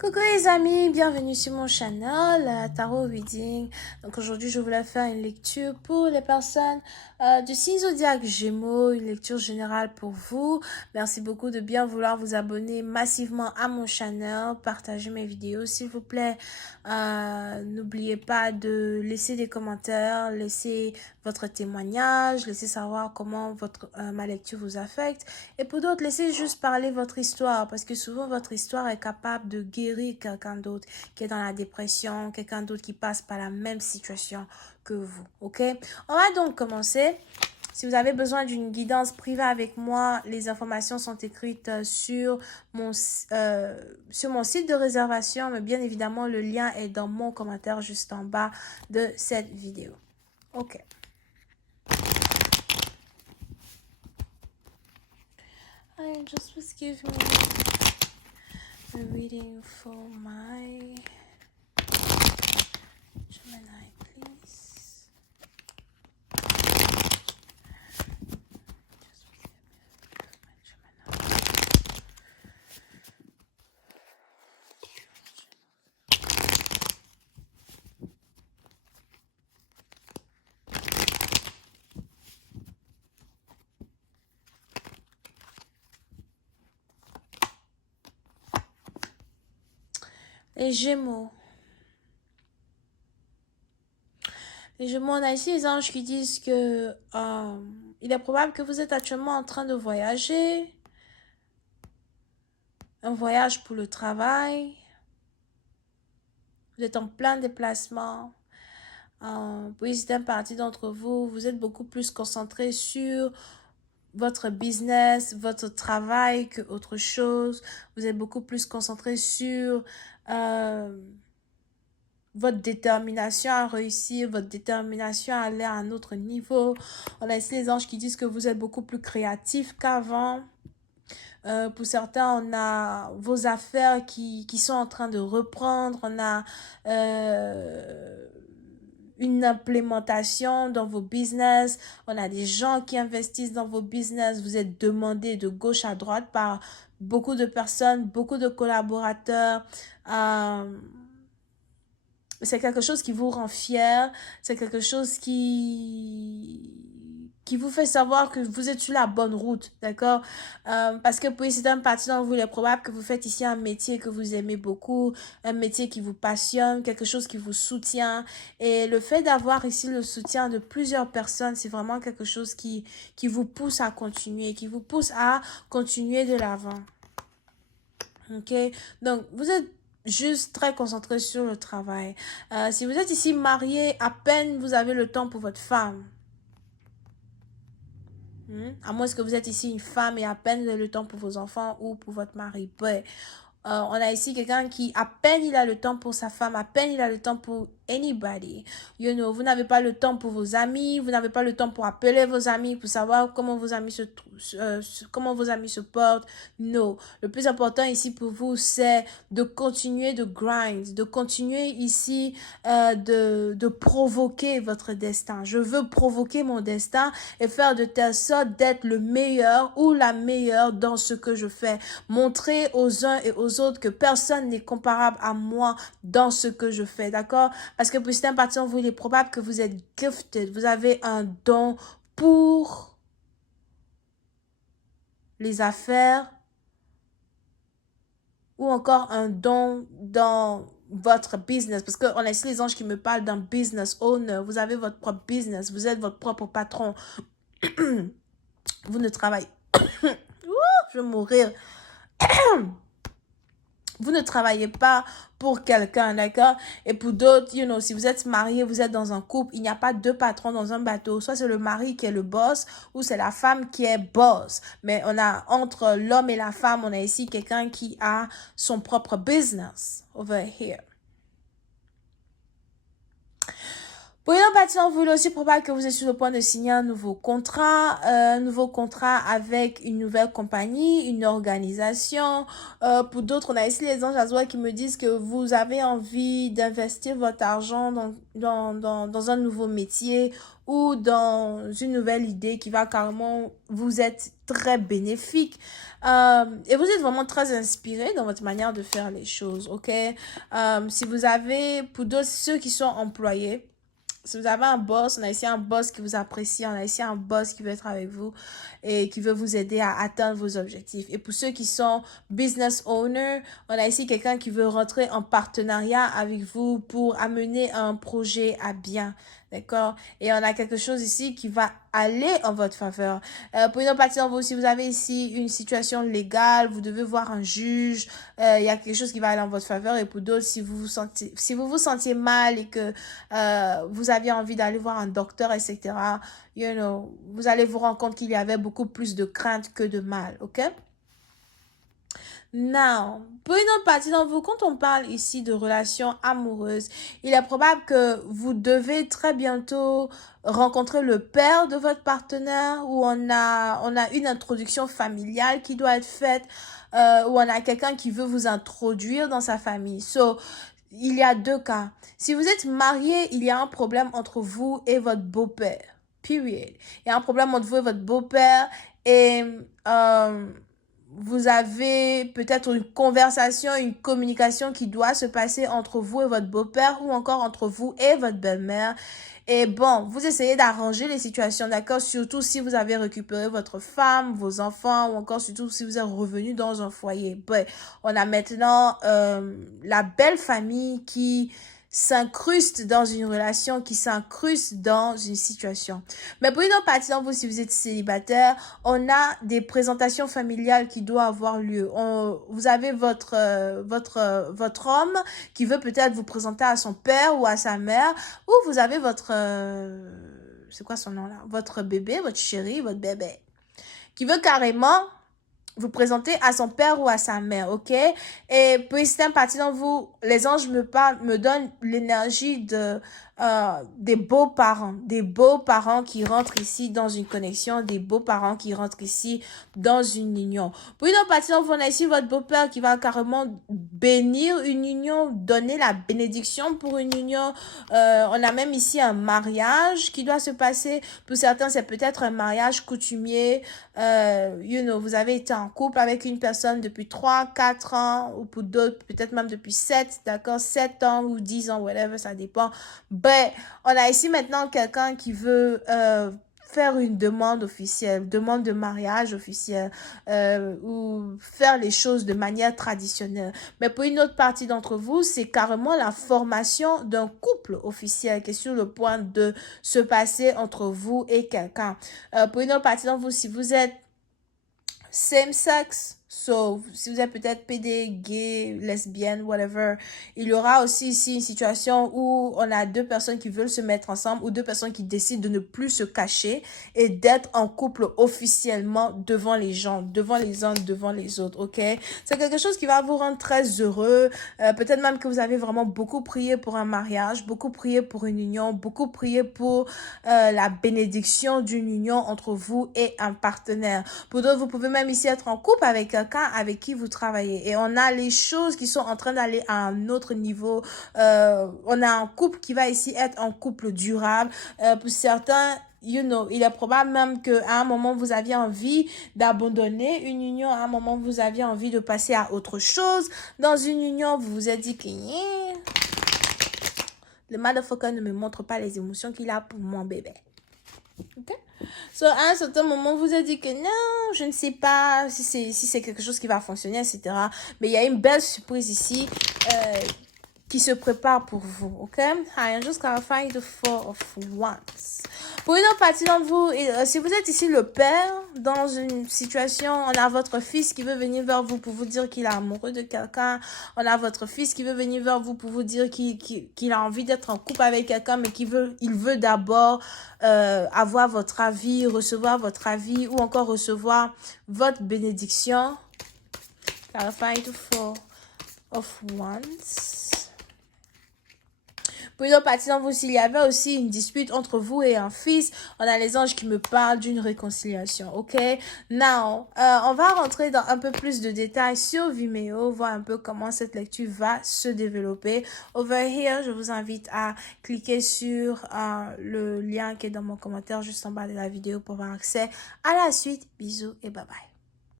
Coucou les amis, bienvenue sur mon channel Tarot Reading. Donc aujourd'hui je voulais faire une lecture pour les personnes du signe zodiaque Gémeaux, une lecture générale pour vous. Merci beaucoup de bien vouloir vous abonner massivement à mon channel, partager mes vidéos s'il vous plaît. N'oubliez pas de laisser des commentaires, laisser votre témoignage, laisser savoir comment ma lecture vous affecte. Et pour d'autres, laissez juste parler votre histoire parce que souvent votre histoire est capable de guérir quelqu'un d'autre qui est dans la dépression, quelqu'un d'autre qui passe par la même situation que vous, ok? On va donc commencer. Si vous avez besoin d'une guidance privée avec moi, les informations sont écrites sur mon site de réservation, mais bien évidemment, le lien est dans mon commentaire juste en bas de cette vidéo. Ok. Just please give me a reading for my Gemini, please. Les Gémeaux. Les Gémeaux, on a ici les anges qui disent que il est probable que vous êtes actuellement en train de voyager. Un voyage pour le travail. Vous êtes en plein déplacement. Pour certaines parties d'entre vous, vous êtes beaucoup plus concentré sur votre business, votre travail que autre chose. Vous êtes beaucoup plus concentré sur votre détermination à réussir, votre détermination à aller à un autre niveau. On a ici les anges qui disent que vous êtes beaucoup plus créatif qu'avant. Pour certains, on a vos affaires qui sont en train de reprendre. On a une implémentation dans vos business. On a des gens qui investissent dans vos business. Vous êtes demandé de gauche à droite par beaucoup de personnes, beaucoup de collaborateurs. C'est quelque chose qui vous rend fier. C'est quelque chose qui vous fait savoir que vous êtes sur la bonne route, d'accord? Parce que pour certaines parties d'entre vous, il est probable que vous faites ici un métier que vous aimez beaucoup, un métier qui vous passionne, quelque chose qui vous soutient. Et le fait d'avoir ici le soutien de plusieurs personnes, c'est vraiment quelque chose qui vous pousse à continuer, qui vous pousse à continuer de l'avant. Ok? Donc, vous êtes juste très concentré sur le travail. Si vous êtes ici marié, à peine vous avez le temps pour votre femme. À moins que vous êtes ici une femme et à peine vous avez le temps pour vos enfants ou pour votre mari. Ouais. On a ici quelqu'un qui, à peine il a le temps pour sa femme, à peine il a le temps pour anybody. You know, vous n'avez pas le temps pour vos amis, vous n'avez pas le temps pour appeler vos amis, pour savoir comment vos amis se portent. No. Le plus important ici pour vous, c'est de continuer de grind, de continuer ici de provoquer votre destin. Je veux provoquer mon destin et faire de telle sorte d'être le meilleur ou la meilleure dans ce que je fais. Montrer aux uns et aux autres que personne n'est comparable à moi dans ce que je fais, d'accord? Parce que pour certaines parties de vous, il est probable que vous êtes gifted, vous avez un don pour les affaires ou encore un don dans votre business. Parce qu'on a ici les anges qui me parlent d'un business owner. Vous avez votre propre business, vous êtes votre propre patron. Vous ne travaillez... je vais mourir. Vous ne travaillez pas pour quelqu'un, d'accord? Et pour d'autres, you know, si vous êtes marié, vous êtes dans un couple, il n'y a pas deux patrons dans un bateau. Soit c'est le mari qui est le boss ou c'est la femme qui est boss. Mais on a, entre l'homme et la femme, on a ici quelqu'un qui a son propre business over here. Pour une autre partie d'entre vous, il est aussi probable que vous êtes sur le point de signer un nouveau contrat avec une nouvelle compagnie, une organisation. Pour d'autres, on a ici les anges azois qui me disent que vous avez envie d'investir votre argent dans un nouveau métier ou dans une nouvelle idée qui va carrément vous être très bénéfique. Et vous êtes vraiment très inspiré dans votre manière de faire les choses, ok? Si vous avez, pour d'autres, ceux qui sont employés, si vous avez un boss, on a ici un boss qui vous apprécie, on a ici un boss qui veut être avec vous et qui veut vous aider à atteindre vos objectifs. Et pour ceux qui sont business owners, on a ici quelqu'un qui veut rentrer en partenariat avec vous pour amener un projet à bien. D'accord? Et on a quelque chose ici qui va aller en votre faveur. Pour une autre partie d'entre vous, si vous avez ici une situation légale, vous devez voir un juge, il y a quelque chose qui va aller en votre faveur. Et pour d'autres, si vous vous sentiez mal et que vous aviez envie d'aller voir un docteur, etc., vous allez vous rendre compte qu'il y avait beaucoup plus de crainte que de mal, ok? Now, pour une autre partie d'entre vous, quand on parle ici de relations amoureuses, il est probable que vous devez très bientôt rencontrer le père de votre partenaire ou on a une introduction familiale qui doit être faite ou on a quelqu'un qui veut vous introduire dans sa famille. So, il y a deux cas. Si vous êtes marié, il y a un problème entre vous et votre beau-père. Period. Il y a un problème entre vous et votre beau-père et vous avez peut-être une conversation, une communication qui doit se passer entre vous et votre beau-père ou encore entre vous et votre belle-mère. Et bon, vous essayez d'arranger les situations, d'accord? Surtout si vous avez récupéré votre femme, vos enfants ou encore surtout si vous êtes revenu dans un foyer. Bon, on a maintenant la belle famille qui s'incruste dans une relation, qui s'incruste dans une situation. Mais pour une autre partie d'entre vous, si vous êtes célibataire, on a des présentations familiales qui doivent avoir lieu. Vous avez votre homme qui veut peut-être vous présenter à son père ou à sa mère, ou vous avez votre, c'est quoi son nom là? Votre bébé, votre chéri, votre bébé, qui veut carrément vous présenter à son père ou à sa mère, ok? Et pour certaines parties d'entre vous, les anges me donnent l'énergie des beaux parents qui rentrent ici dans une connexion, des beaux parents qui rentrent ici dans une union. Pour une autre partie d'entre vous, on a ici votre beau-père qui va carrément bénir une union, donner la bénédiction pour une union. On a même ici un mariage qui doit se passer. Pour certains, c'est peut-être un mariage coutumier. Vous avez été en couple avec une personne depuis 3, 4 ans, ou pour d'autres, peut-être même depuis 7, d'accord, 7 ans ou 10 ans, whatever, ça dépend. Ben, on a ici maintenant quelqu'un qui veut faire une demande officielle, demande de mariage officielle, ou faire les choses de manière traditionnelle. Mais pour une autre partie d'entre vous, c'est carrément la formation d'un couple officiel qui est sur le point de se passer entre vous et quelqu'un. Pour une autre partie d'entre vous, si vous êtes same sex, so si vous êtes peut-être PD, gay, lesbienne, whatever, il y aura aussi ici une situation où on a deux personnes qui veulent se mettre ensemble ou deux personnes qui décident de ne plus se cacher et d'être en couple officiellement devant les gens, devant les uns, devant les autres, ok? C'est quelque chose qui va vous rendre très heureux, peut-être même que vous avez vraiment beaucoup prié pour un mariage, beaucoup prié pour une union, beaucoup prié pour la bénédiction d'une union entre vous et un partenaire. Pour d'autres, vous pouvez même ici être en couple avec quelqu'un avec qui vous travaillez. Et on a les choses qui sont en train d'aller à un autre niveau. On a un couple qui va ici être un couple durable. Pour certains, il est probable même qu'à un moment, vous aviez envie d'abandonner une union. À un moment, vous aviez envie de passer à autre chose. Dans une union, vous vous êtes dit que le motherfucker ne me montre pas les émotions qu'il a pour mon bébé. Ok? So, à un certain moment, vous avez dit que non, je ne sais pas si c'est quelque chose qui va fonctionner, etc. Mais il y a une belle surprise ici qui se prépare pour vous, ok? I am just clarifying the Four of Wands. Pour une autre partie d'entre vous, si vous êtes ici le père, dans une situation, on a votre fils qui veut venir vers vous pour vous dire qu'il est amoureux de quelqu'un. On a votre fils qui veut venir vers vous pour vous dire qu'il a envie d'être en couple avec quelqu'un, mais il veut d'abord avoir votre avis, recevoir votre avis ou encore recevoir votre bénédiction. Clarifying the Four of Wands. Plusieurs parties dans vous, s'il y avait aussi une dispute entre vous et un fils, on a les anges qui me parlent d'une réconciliation, ok? Now, on va rentrer dans un peu plus de détails sur Vimeo, voir un peu comment cette lecture va se développer. Over here, je vous invite à cliquer sur le lien qui est dans mon commentaire juste en bas de la vidéo pour avoir accès à la suite. Bisous et bye bye.